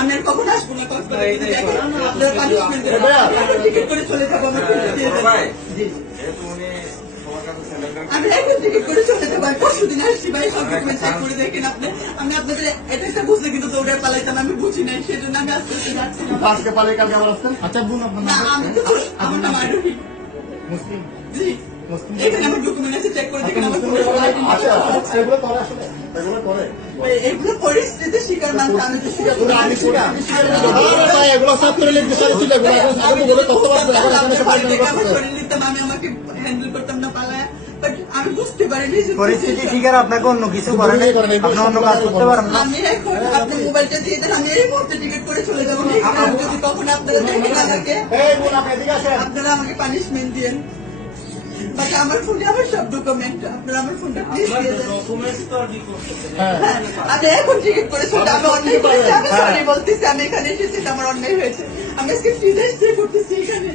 আমি আর কখন আসবো না টিকিট করে চলে যাবো আমি এখন টিকিট করে চলে যাবো পরশু দিন আসছি ভাই সব ডকুমেন্ট চেক করে দেখেন আপনি আমি আপনাদের এটা বুঝতে কিন্তু দৌড়ে পালাইতাম আমি বুঝি নাই সেজন্য আমি আস্তে আস্তে যাচ্ছি আজকে পালাই কালকে আবার আসছেন। আচ্ছা বোন আমি তো আমার নাম আরোহী মুসলিম জি এখানে আমার ডকুমেন্ট আছে চেক করে দেখেন আমার এগুলো করে আসলে এগুলো করে এগুলো পরিস্থিতি শিকার মানুষ আমি তো শিকার এগুলো সব করে লিখতে চাইছিল আমি আমাকে হ্যান্ডেল করতাম না পালায় আমি বুঝতে পারিনি পরিস্থিতি শিকার আপনাকে অন্য কিছু করেন অন্য কাজ করতে পারেন না। আমি এখন আপনি মোবাইলটা দিয়ে দেন আমি এই মুহূর্তে টিকিট করে চলে যাবো যদি কখন আপনারা দেখেন আমাকে আপনারা আমাকে পানিশমেন্ট দিয়েন বাট আমার ফোনে আমার সব ডকুমেন্ট আপনারা আমার ফোনটা প্লিজ দিয়ে দেন আমি এখন টিকিট করে চলে আমি অন্যায় করেছি আমি সরি বলতেছি আমি এখানে এসেছি আমার অন্যায় হয়েছে আমি আজকে ফ্রিতে স্টে করতেছি এখানে